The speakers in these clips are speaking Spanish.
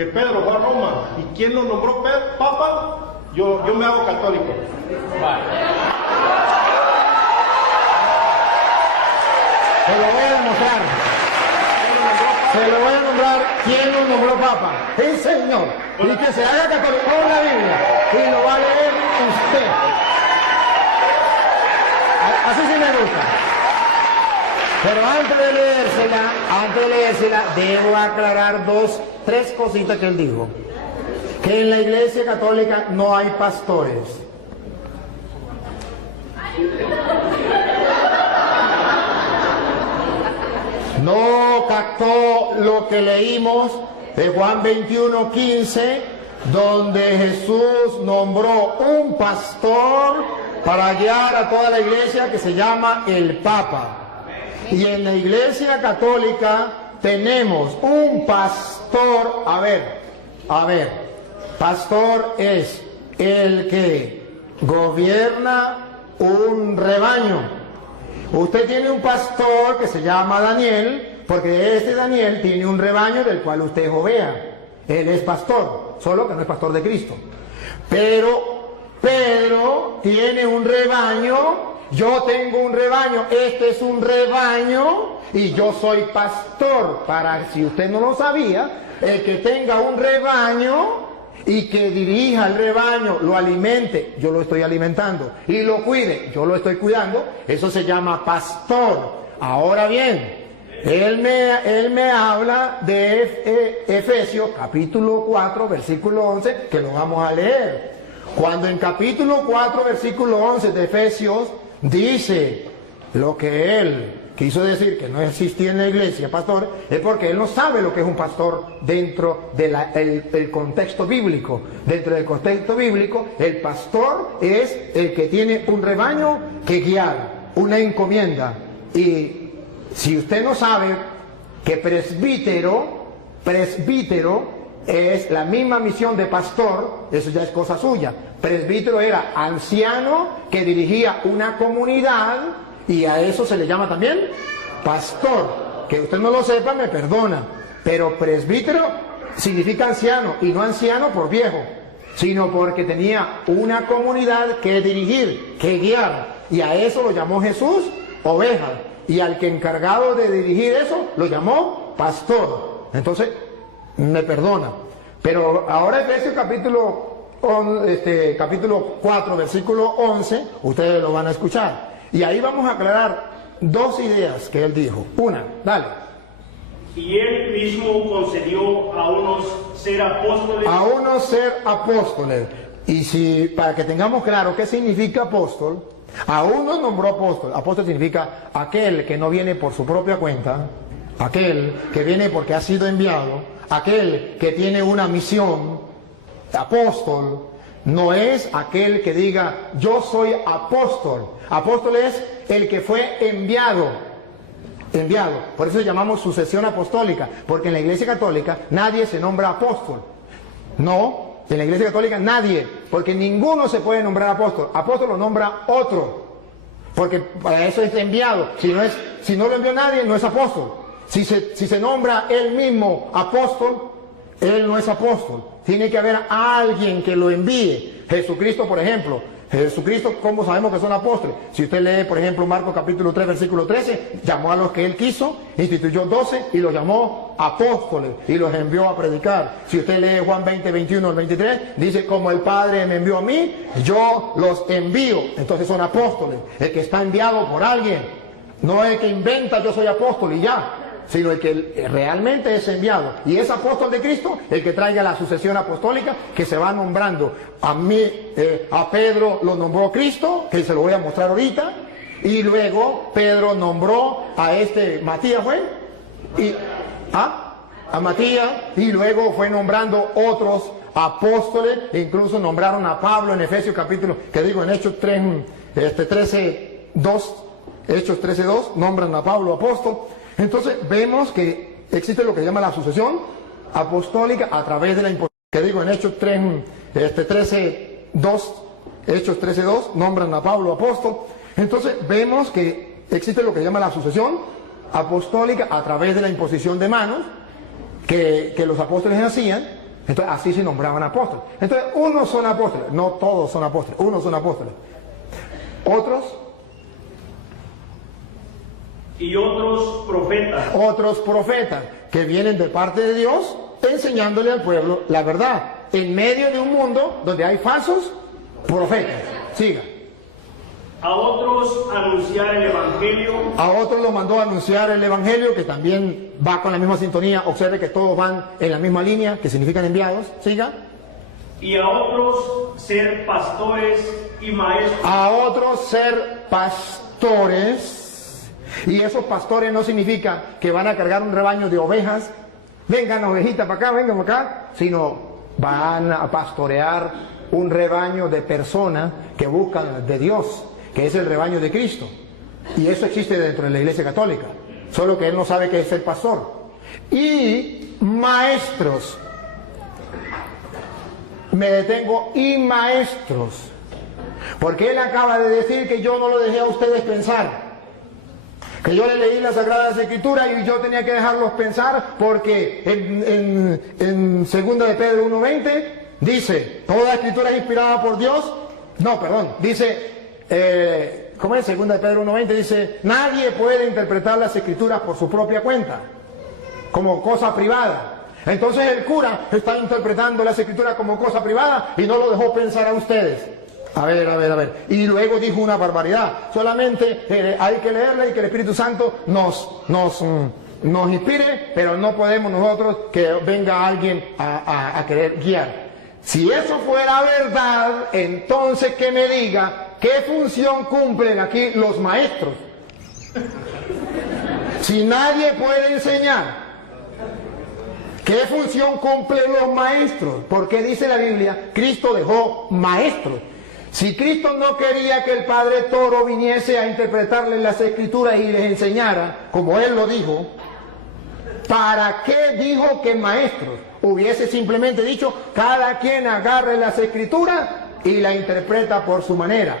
que Pedro fue a Roma. ¿Y quién lo nombró papa? Yo me hago católico. Vale. Se lo voy a demostrar. Se lo voy a nombrar quién lo nombró papa. El Señor. Y que se haga católico con la Biblia. Y lo va a leer usted. Así sí me gusta. Pero antes de leérsela, debo aclarar tres cositas que él dijo. Que en la Iglesia Católica no hay pastores. No captó lo que leímos de Juan 21:15, donde Jesús nombró un pastor para guiar a toda la iglesia, que se llama el Papa. Y en la Iglesia Católica tenemos un pastor. A ver, pastor es el que gobierna un rebaño. Usted tiene un pastor que se llama Daniel, porque este Daniel tiene un rebaño del cual usted es oveja. Él es pastor, solo que no es pastor de Cristo. Pero Pedro tiene un rebaño, yo tengo un rebaño, este es un rebaño y yo soy pastor. Para, si usted no lo sabía, el que tenga un rebaño y que dirija el rebaño, lo alimente, yo lo estoy alimentando, y lo cuide, yo lo estoy cuidando, eso se llama pastor. Ahora bien, él me habla de Efesios capítulo 4 versículo 11, que lo vamos a leer. Cuando en capítulo 4 versículo 11 de Efesios dice lo que él quiso decir, que no existía en la iglesia pastor, es porque él no sabe lo que es un pastor dentro del contexto bíblico. Dentro del contexto bíblico, el pastor es el que tiene un rebaño que guiar, una encomienda. Y si usted no sabe que presbítero es la misma misión de pastor, eso ya es cosa suya. Presbítero era anciano que dirigía una comunidad, y a eso se le llama también pastor. Que usted no lo sepa, me perdona, pero presbítero significa anciano, y no anciano por viejo, sino porque tenía una comunidad que dirigir, que guiar, y a eso lo llamó Jesús oveja, y al que encargado de dirigir eso lo llamó pastor. Entonces me perdona, pero ahora Efesios capítulo 4 versículo 11, ustedes lo van a escuchar. Y ahí vamos a aclarar dos ideas que él dijo. Una, dale. Y él mismo concedió a unos ser apóstoles. A unos ser apóstoles. Y si, para que tengamos claro qué significa apóstol, a unos nombró apóstol. Apóstol significa aquel que no viene por su propia cuenta, aquel que viene porque ha sido enviado, aquel que tiene una misión. Apóstol no es aquel que diga yo soy apóstol. Apóstol es el que fue enviado. Por eso llamamos sucesión apostólica, porque en la Iglesia Católica nadie se nombra apóstol. No, en la Iglesia Católica nadie, porque ninguno se puede nombrar apóstol. Apóstol lo nombra otro, porque para eso es enviado. Si no lo envió nadie, no es apóstol. Si se nombra él mismo apóstol, él no es apóstol. Tiene que haber alguien que lo envíe. Jesucristo, por ejemplo. Jesucristo, ¿cómo sabemos que son apóstoles? Si usted lee, por ejemplo, Marcos capítulo 3, versículo 13, llamó a los que él quiso, instituyó 12 y los llamó apóstoles y los envió a predicar. Si usted lee Juan 20, 21 al 23, dice, como el Padre me envió a mí, yo los envío. Entonces son apóstoles. El que está enviado por alguien, no el que inventa yo soy apóstol y ya, sino el que realmente es enviado. Y es apóstol de Cristo el que traiga la sucesión apostólica que se va nombrando. A Pedro lo nombró Cristo, que se lo voy a mostrar ahorita, y luego Pedro nombró a Matías, a Matías, y luego fue nombrando otros apóstoles, e incluso nombraron a Pablo en Efesios capítulo, en Hechos 13:2, Hechos 13:2, nombran a Pablo apóstol. Entonces vemos que existe lo que se llama la sucesión apostólica a través de la imposición. En Hechos 13:2, Hechos 13:2, nombran a Pablo apóstol. Entonces vemos que existe lo que se llama la sucesión apostólica a través de la imposición de manos que los apóstoles hacían, Entonces así se nombraban apóstoles. Entonces unos son apóstoles, no todos son apóstoles, unos son apóstoles. Otros y otros profetas que vienen de parte de Dios enseñándole al pueblo la verdad en medio de un mundo donde hay falsos profetas. Siga. A otros anunciar el evangelio. A otros lo mandó a anunciar el evangelio, que también va con la misma sintonía. Observe que todos van en la misma línea, que significan enviados. Siga. Y a otros ser pastores y maestros. A otros ser pastores. Y esos pastores no significa que van a cargar un rebaño de ovejas. Vengan ovejitas para acá, vengan para acá. Sino van a pastorear un rebaño de personas que buscan de Dios, que es el rebaño de Cristo. Y eso existe dentro de la Iglesia Católica. Solo que él no sabe qué es ser pastor. Y maestros. Me detengo, y maestros. Porque él acaba de decir que yo no lo dejé a ustedes pensar. Que yo le leí las Sagradas Escrituras y yo tenía que dejarlos pensar, porque en 2 de Pedro 1:20 dice, toda escritura es inspirada por Dios. No, perdón, dice, ¿cómo es? 2 de Pedro 1:20 dice, nadie puede interpretar las escrituras por su propia cuenta, como cosa privada. Entonces el cura está interpretando las escrituras como cosa privada y no lo dejó pensar a ustedes. A ver. Y luego dijo una barbaridad. Solamente hay que leerla y que el Espíritu Santo nos inspire, pero no podemos nosotros que venga alguien a querer guiar. Si eso fuera verdad, entonces que me diga qué función cumplen aquí los maestros. Si nadie puede enseñar, ¿qué función cumplen los maestros? Porque dice la Biblia, Cristo dejó maestros. Si Cristo no quería que el Padre Toro viniese a interpretarles las Escrituras y les enseñara, como Él lo dijo, ¿para qué dijo que maestros? Hubiese simplemente dicho, cada quien agarre las Escrituras y la interpreta por su manera.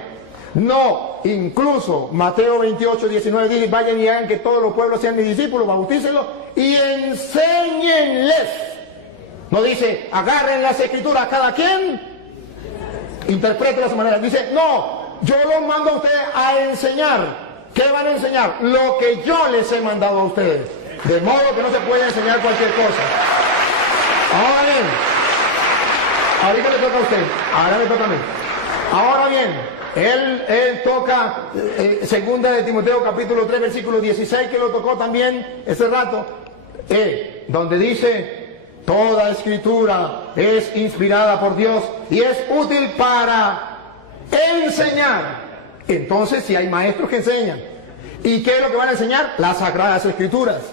No, incluso Mateo 28:19 dice, vayan y hagan que todos los pueblos sean mis discípulos, bautícenlos y enséñenles. No dice, agarren las Escrituras cada quien, interprete a su manera. Dice, no, yo los mando a ustedes a enseñar. ¿Qué van a enseñar? Lo que yo les he mandado a ustedes. De modo que no se puede enseñar cualquier cosa. Ahora bien, ahorita le toca a usted, ahora me toca a mí. Ahora bien, él toca 2 de Timoteo capítulo 3 versículo 16, que lo tocó también ese rato, donde dice, toda escritura es inspirada por Dios y es útil para enseñar. Entonces, si hay maestros que enseñan, ¿y qué es lo que van a enseñar? Las Sagradas Escrituras.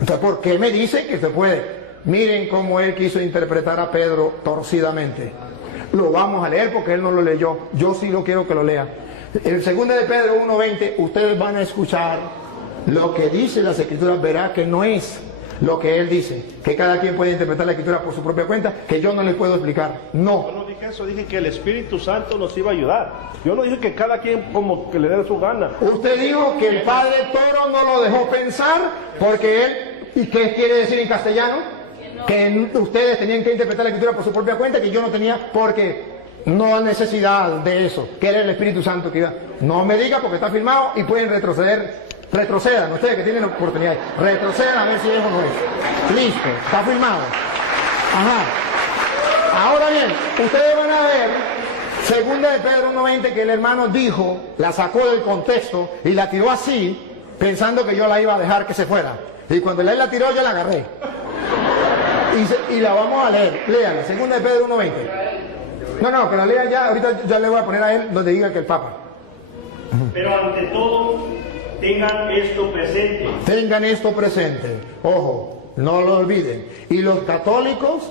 Entonces, ¿por qué me dice que se puede? Miren cómo él quiso interpretar a Pedro torcidamente. Lo vamos a leer porque él no lo leyó. Yo sí lo quiero que lo lea. El 2 de Pedro 1:20, ustedes van a escuchar lo que dice las Escrituras, verá que no es lo que él dice, que cada quien puede interpretar la Escritura por su propia cuenta, que yo no les puedo explicar. No. Yo no dije eso, dije que el Espíritu Santo nos iba a ayudar. Yo no dije que cada quien como que le dé su gana. Usted dijo que el Padre Toro no lo dejó pensar porque él, ¿y qué quiere decir en castellano? Que ustedes tenían que interpretar la Escritura por su propia cuenta, que yo no tenía, porque no hay necesidad de eso, que era el Espíritu Santo que iba. No me diga porque está firmado y pueden retroceder. Retrocedan, ustedes que tienen oportunidad, retrocedan a ver si eso no es. Listo, está firmado. Ajá. Ahora bien, ustedes van a ver, 2 de Pedro 1:20, que el hermano dijo, la sacó del contexto y la tiró así, pensando que yo la iba a dejar que se fuera. Y cuando él la tiró, yo la agarré. Y la vamos a leer, léanla, 2 de Pedro 1:20. No, que la lea ya, ahorita ya le voy a poner a él donde diga que el Papa. Pero ante todo, tengan esto presente. Tengan esto presente. Ojo, no lo olviden. Y los católicos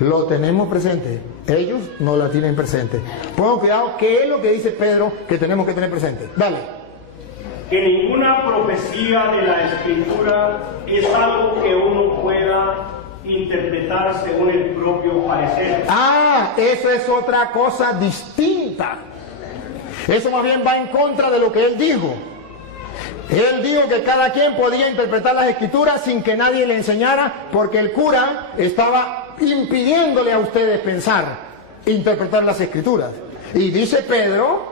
lo tenemos presente. Ellos no la tienen presente. Pongan cuidado, ¿qué es lo que dice Pedro que tenemos que tener presente? Dale. Que ninguna profecía de la Escritura es algo que uno pueda interpretar según el propio parecer. Eso es otra cosa distinta. Eso más bien va en contra de lo que él dijo. Él dijo que cada quien podía interpretar las Escrituras sin que nadie le enseñara, porque el cura estaba impidiéndole a ustedes pensar, interpretar las Escrituras. Y dice Pedro,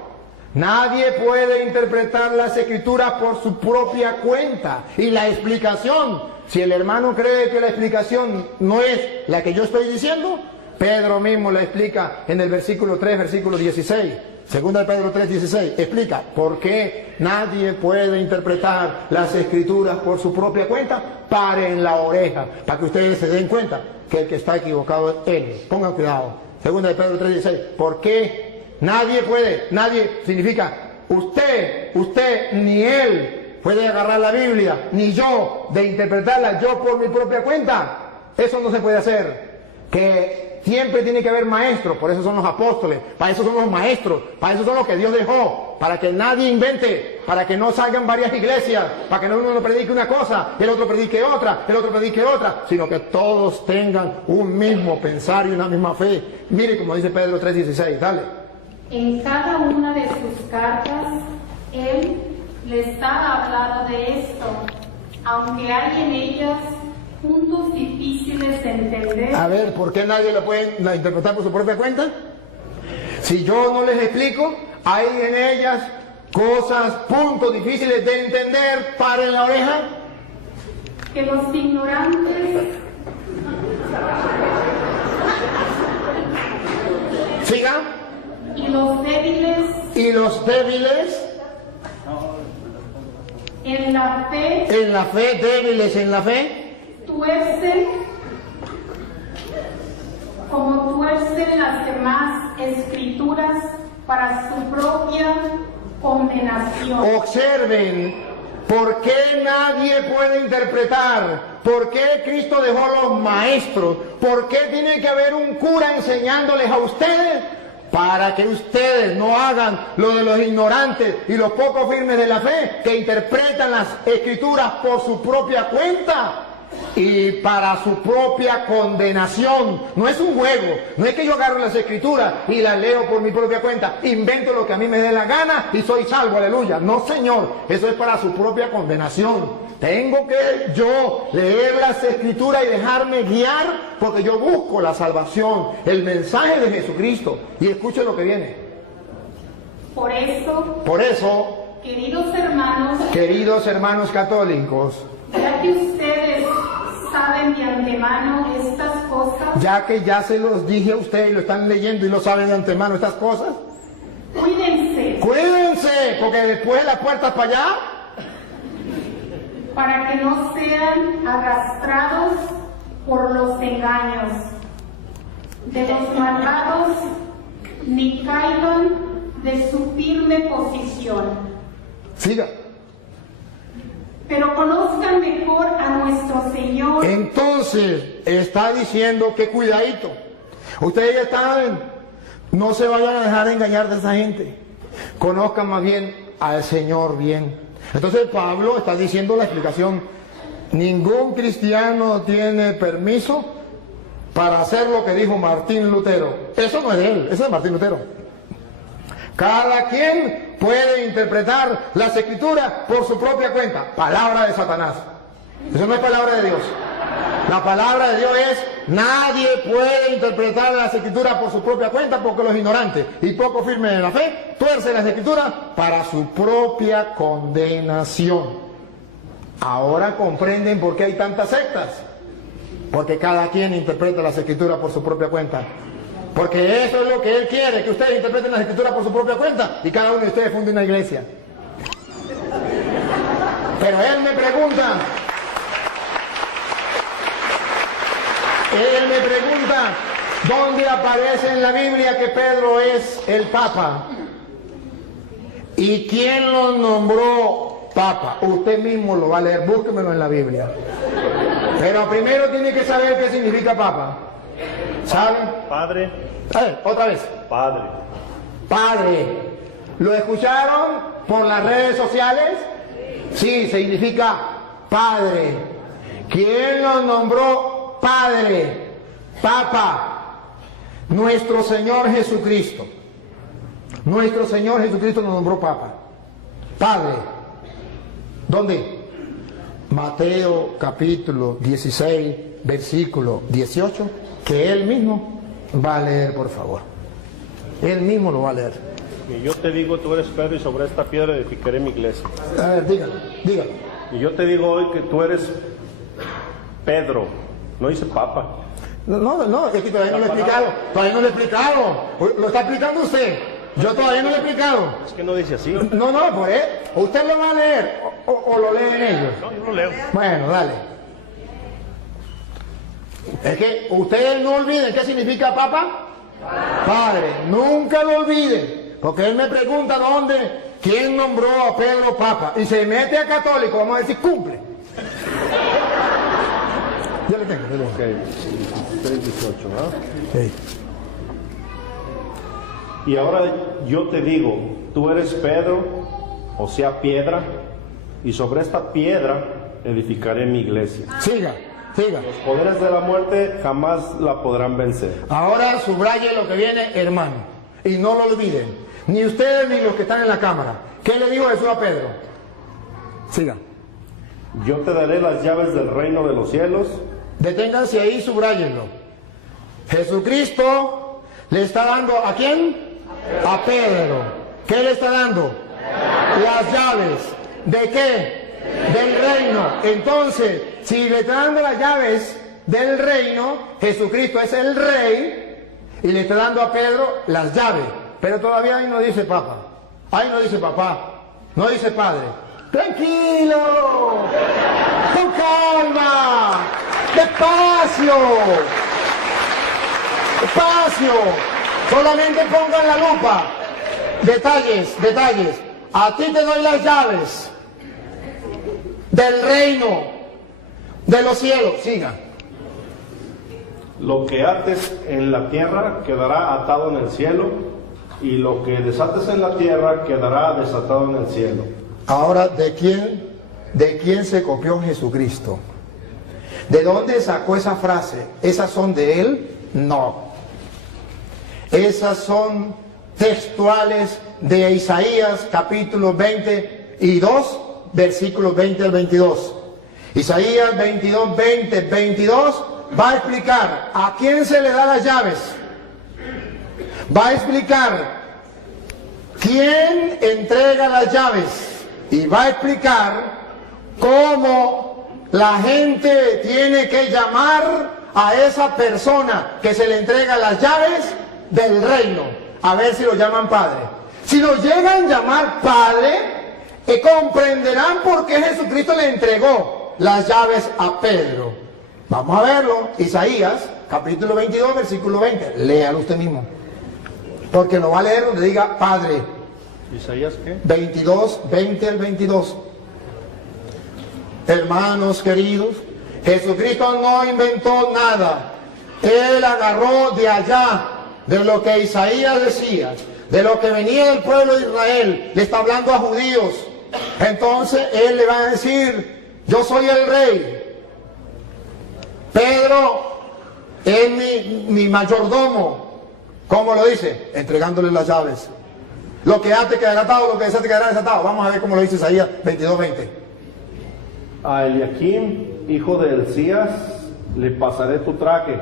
nadie puede interpretar las Escrituras por su propia cuenta. Y la explicación, si el hermano cree que la explicación no es la que yo estoy diciendo, Pedro mismo la explica en el versículo 3, versículo 16. Segunda de Pedro 3:16, explica por qué nadie puede interpretar las Escrituras por su propia cuenta. Paren la oreja para que ustedes se den cuenta que el que está equivocado es él. Pongan cuidado. Segunda de Pedro 3:16, ¿por qué nadie puede? Nadie significa usted ni él puede agarrar la Biblia, ni yo de interpretarla yo por mi propia cuenta. Eso no se puede hacer. Que siempre tiene que haber maestros, por eso son los apóstoles, para eso son los maestros, para eso son los que Dios dejó, para que nadie invente, para que no salgan varias iglesias, para que no uno predique una cosa, el otro predique otra, el otro predique otra, sino que todos tengan un mismo pensar y una misma fe. Mire como dice Pedro 3:16, dale. En cada una de sus cartas, él les ha hablado de esto, aunque hay en ellas puntos difíciles de entender. A ver, ¿por qué nadie la puede interpretar por su propia cuenta? Si yo no les explico, hay en ellas cosas, puntos difíciles de entender. Paren la oreja. Que los ignorantes Siga. y los débiles en la fe, débiles en la fe, tuercen como tuercen las demás escrituras para su propia condenación. observen, ¿por qué nadie puede interpretar? ¿Por qué Cristo dejó los maestros? ¿Por qué tiene que haber un cura enseñándoles a ustedes? Para que ustedes no hagan lo de los ignorantes y los poco firmes de la fe, que interpretan las escrituras por su propia cuenta y para su propia condenación. No es un juego, no es que yo agarro las escrituras y las leo por mi propia cuenta, invento lo que a mí me dé la gana y soy salvo, aleluya. No, señor, eso es para su propia condenación. Tengo que yo leer las escrituras y dejarme guiar, porque yo busco la salvación, el mensaje de Jesucristo. Y escuchen lo que viene. Por eso, queridos hermanos católicos, ya que ustedes saben de antemano estas cosas, ya que ya se los dije a ustedes y lo están leyendo y lo saben de antemano estas cosas, cuídense, porque después las puertas para allá, para que no sean arrastrados por los engaños de los malvados, ni caigan de su firme posición. siga. Pero conozcan mejor a nuestro Señor. Entonces, está diciendo que cuidadito. Ustedes ya saben, no se vayan a dejar engañar de esa gente. Conozcan más bien al Señor bien. Entonces Pablo está diciendo la explicación. Ningún cristiano tiene permiso para hacer lo que dijo Martín Lutero. Eso no es de él, eso es de Martín Lutero. Cada quien puede interpretar las escrituras por su propia cuenta. Palabra de Satanás. Eso no es palabra de Dios. La palabra de Dios es: nadie puede interpretar las escrituras por su propia cuenta, porque los ignorantes y poco firmes en la fe tuercen las escrituras para su propia condenación. Ahora comprenden por qué hay tantas sectas. Porque cada quien interpreta las escrituras por su propia cuenta. Porque eso es lo que Él quiere, que ustedes interpreten las escrituras por su propia cuenta y cada uno de ustedes funde una iglesia. Pero Él me pregunta, ¿dónde aparece en la Biblia que Pedro es el Papa? ¿Y quién lo nombró Papa? Usted mismo lo va a leer, búsquemelo en la Biblia. Pero primero tiene que saber qué significa Papa. ¿Saben? Padre. Otra vez. Padre. Padre. ¿Lo escucharon por las redes sociales? Sí, significa Padre. ¿Quién lo nombró Padre? Papa. Nuestro Señor Jesucristo. Nuestro Señor Jesucristo lo nombró Papa. Padre. ¿Dónde? Mateo capítulo 16, versículo 18, que él mismo va a leer, por favor. Él mismo lo va a leer. Y yo te digo, tú eres Pedro, y sobre esta piedra edificaré mi iglesia. A ver, dígalo, dígalo. Y yo te digo hoy que tú eres Pedro, no dice Papa. No, es que todavía no lo he explicado. Todavía no lo he explicado. Lo está explicando usted. Yo todavía no lo he explicado. Es que no dice así. No, por él. Usted lo va a leer o lo leen ellos. No, yo lo leo. Bueno, dale. Es que ustedes no olviden qué significa Papa. Padre, nunca lo olviden. Porque él me pregunta quién nombró a Pedro Papa. Y se mete a católico, vamos a decir, cumple. Yo le tengo. Ok, 3:18, ¿verdad? Sí. Y ahora yo te digo, tú eres Pedro, o sea, piedra, y sobre esta piedra edificaré mi iglesia. Siga. Los poderes de la muerte jamás la podrán vencer. Ahora subraye lo que viene, hermano. Y no lo olviden. Ni ustedes ni los que están en la cámara. ¿Qué le dijo Jesús a Pedro? Siga. Yo te daré las llaves del reino de los cielos. Deténganse ahí y subrayenlo. Jesucristo le está dando ¿a quién? A Pedro. ¿Qué le está dando? Las llaves. ¿De qué? Del reino. Entonces, si le está dando las llaves del reino, Jesucristo es el rey y le está dando a Pedro las llaves. Pero todavía ahí no dice Papa. Ahí no dice papá. No dice padre. Tranquilo. Con calma. Despacio. Despacio. Solamente pongan la lupa. Detalles. A ti te doy las llaves del reino de los cielos. Siga. Lo que ates en la tierra quedará atado en el cielo, y lo que desates en la tierra quedará desatado en el cielo. Ahora, ¿de quién se copió Jesucristo? ¿De dónde sacó esa frase? ¿Esas son de él? No. Esas son textuales de Isaías capítulo 22, versículos 20 al 22. Isaías 22, 20, 22 va a explicar a quién se le da las llaves. Va a explicar quién entrega las llaves. Y va a explicar cómo la gente tiene que llamar a esa persona que se le entrega las llaves del reino. A ver si lo llaman padre. Si lo llegan a llamar padre, comprenderán por qué Jesucristo le entregó las llaves a Pedro. Vamos a verlo. Isaías, capítulo 22, versículo 20. Léalo usted mismo. Porque lo va a leer donde diga Padre. ¿Isaías qué? 22, 20 al 22. Hermanos queridos, Jesucristo no inventó nada. Él agarró de allá, de lo que Isaías decía, de lo que venía del pueblo de Israel. Le está hablando a judíos. Entonces Él le va a decir, yo soy el rey. Pedro es mi mayordomo. ¿Cómo lo dice? Entregándole las llaves. Lo que ate quedará atado, lo que desate quedará desatado. Vamos a ver cómo lo dice Isaías 22:20. A Eliakim, hijo de Hilcías, le pasaré tu traje,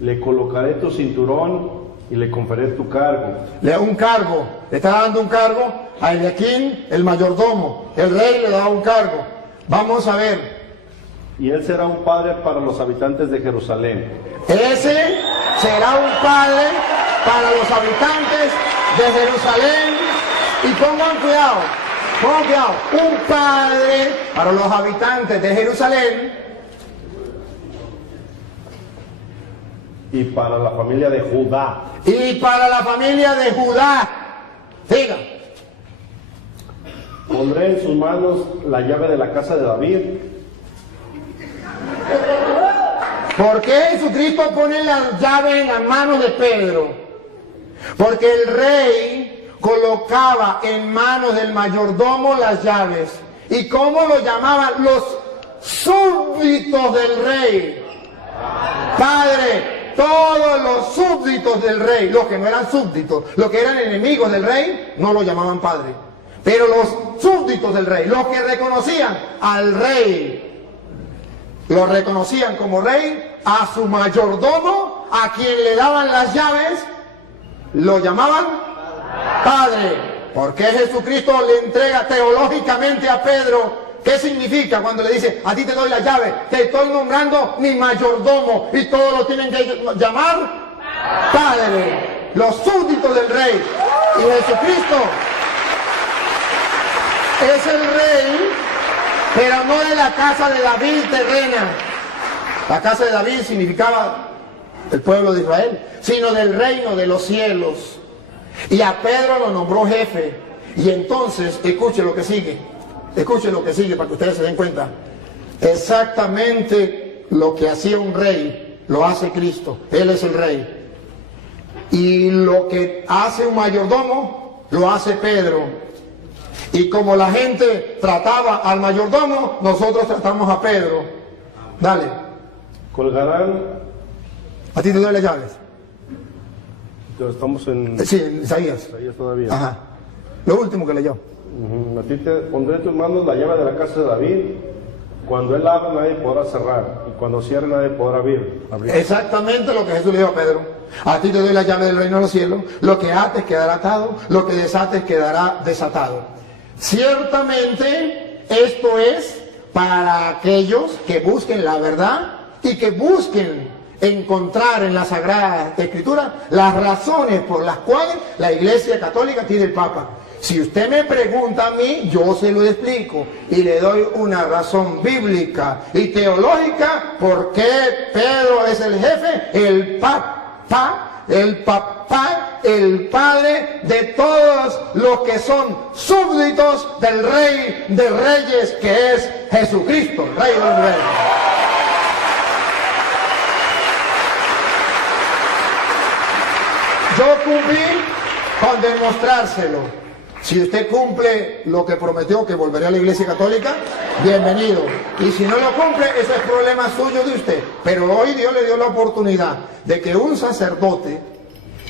le colocaré tu cinturón y le conferiré tu cargo. Le da un cargo, le está dando un cargo a Eliakim, el mayordomo. El rey le da un cargo. Vamos a ver. Y él será un padre para los habitantes de Jerusalén. Ese será un padre para los habitantes de Jerusalén. Y pongan cuidado, un padre para los habitantes de Jerusalén. Y para la familia de Judá. Y para la familia de Judá. Diga. Pondré en sus manos la llave de la casa de David. ¿Por qué Jesucristo pone la llave en las manos de Pedro? Porque el rey colocaba en manos del mayordomo las llaves. ¿Y cómo lo llamaban? Los súbditos del rey. Padre, todos los súbditos del rey, los que no eran súbditos, los que eran enemigos del rey, no lo llamaban padre. Pero los súbditos del rey, los que reconocían al rey, lo reconocían como rey, a su mayordomo, a quien le daban las llaves, lo llamaban Padre. Porque Jesucristo le entrega teológicamente a Pedro. ¿Qué significa cuando le dice, a ti te doy la llave, te estoy nombrando mi mayordomo y todos lo tienen que llamar Padre? Los súbditos del rey. Y Jesucristo es el rey, pero no de la casa de David terrena. La casa de David significaba el pueblo de Israel, sino del reino de los cielos. Y a Pedro lo nombró jefe. Y entonces, escuche lo que sigue. Escuchen lo que sigue para que ustedes se den cuenta. Exactamente lo que hacía un rey, lo hace Cristo. Él es el rey. Y lo que hace un mayordomo, lo hace Pedro. Y como la gente trataba al mayordomo, nosotros tratamos a Pedro. Dale. Colgarán. A ti te doy las llaves. Estamos en... Sí, Isaías. Isaías todavía. Ajá. Lo último que leyó. A ti te pondré en tus manos la llave de la casa de David. Cuando él abra, nadie podrá cerrar. Y cuando cierre, nadie podrá abrir. Exactamente lo que Jesús le dijo a Pedro. A ti te doy la llave del reino de los cielos. Lo que ates quedará atado. Lo que desates quedará desatado. Ciertamente, esto es para aquellos que busquen la verdad y que busquen encontrar en la Sagrada Escritura las razones por las cuales la Iglesia Católica tiene el Papa. Si usted me pregunta a mí, yo se lo explico y le doy una razón bíblica y teológica por qué Pedro es el jefe, el papá, el padre de todos los que son súbditos del Rey de Reyes, que es Jesucristo, Rey de los Reyes. Yo cumplí con demostrárselo. Si usted cumple lo que prometió, que volverá a la Iglesia Católica, bienvenido. Y si no lo cumple, eso es problema suyo de usted. Pero hoy Dios le dio la oportunidad de que un sacerdote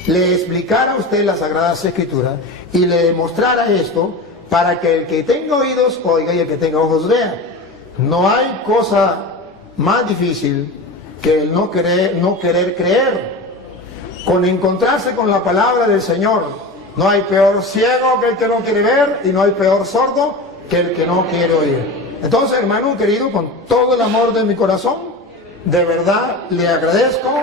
le explicara a usted las Sagradas Escrituras y le demostrara esto para que el que tenga oídos oiga y el que tenga ojos vea. No hay cosa más difícil que el no querer creer. Con encontrarse con la palabra del Señor. No hay peor ciego que el que no quiere ver y no hay peor sordo que el que no quiere oír. Entonces, hermano querido, con todo el amor de mi corazón, de verdad le agradezco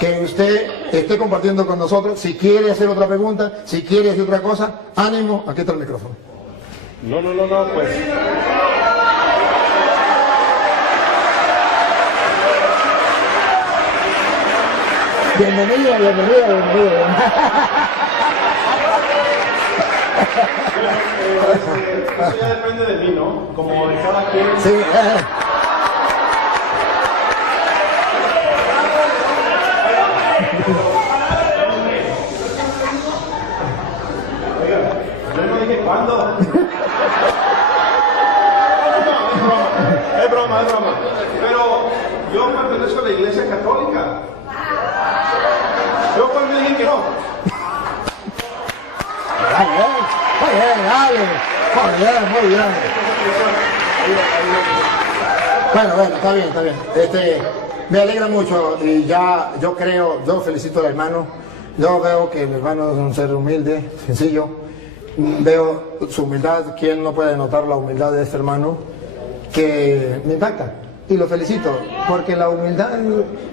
que usted esté compartiendo con nosotros. Si quiere hacer otra pregunta, si quiere hacer otra cosa, ánimo, aquí está el micrófono. No, pues... Bienvenido. Eso ya depende de mí, ¿no? Como de cada quien. Sí. Oiga, yo no dije cuándo. Es broma. Pero yo pertenezco a la Iglesia Católica. Yo cuando dije que no. Muy bien. Bueno, está bien. Me alegra mucho y ya yo felicito al hermano. Yo veo que el hermano es un ser humilde, sencillo. Veo su humildad. ¿Quién no puede notar la humildad de este hermano? Que me impacta. Y lo felicito, porque la humildad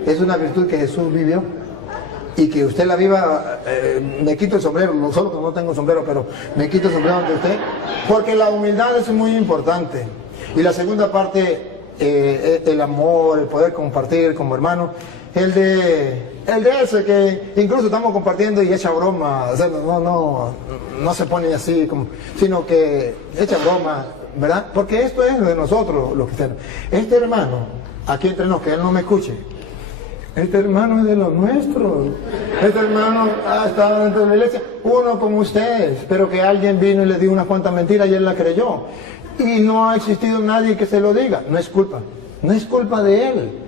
es una virtud que Jesús vivió. Y que usted la viva, me quito el sombrero, no solo que no tengo sombrero, pero me quito el sombrero ante usted, porque la humildad es muy importante. Y la segunda parte, el amor, el poder compartir como hermano, el de ese que incluso estamos compartiendo y echa broma, o sea, no se pone así, sino que echa broma, ¿verdad? Porque esto es de nosotros, los cristianos. Este hermano, aquí entre nos, que él no me escuche, este hermano es de los nuestros. Este hermano ha estado dentro de la iglesia, uno como ustedes, pero que alguien vino y le dio unas cuantas mentiras y él la creyó. Y no ha existido nadie que se lo diga. No es culpa de él.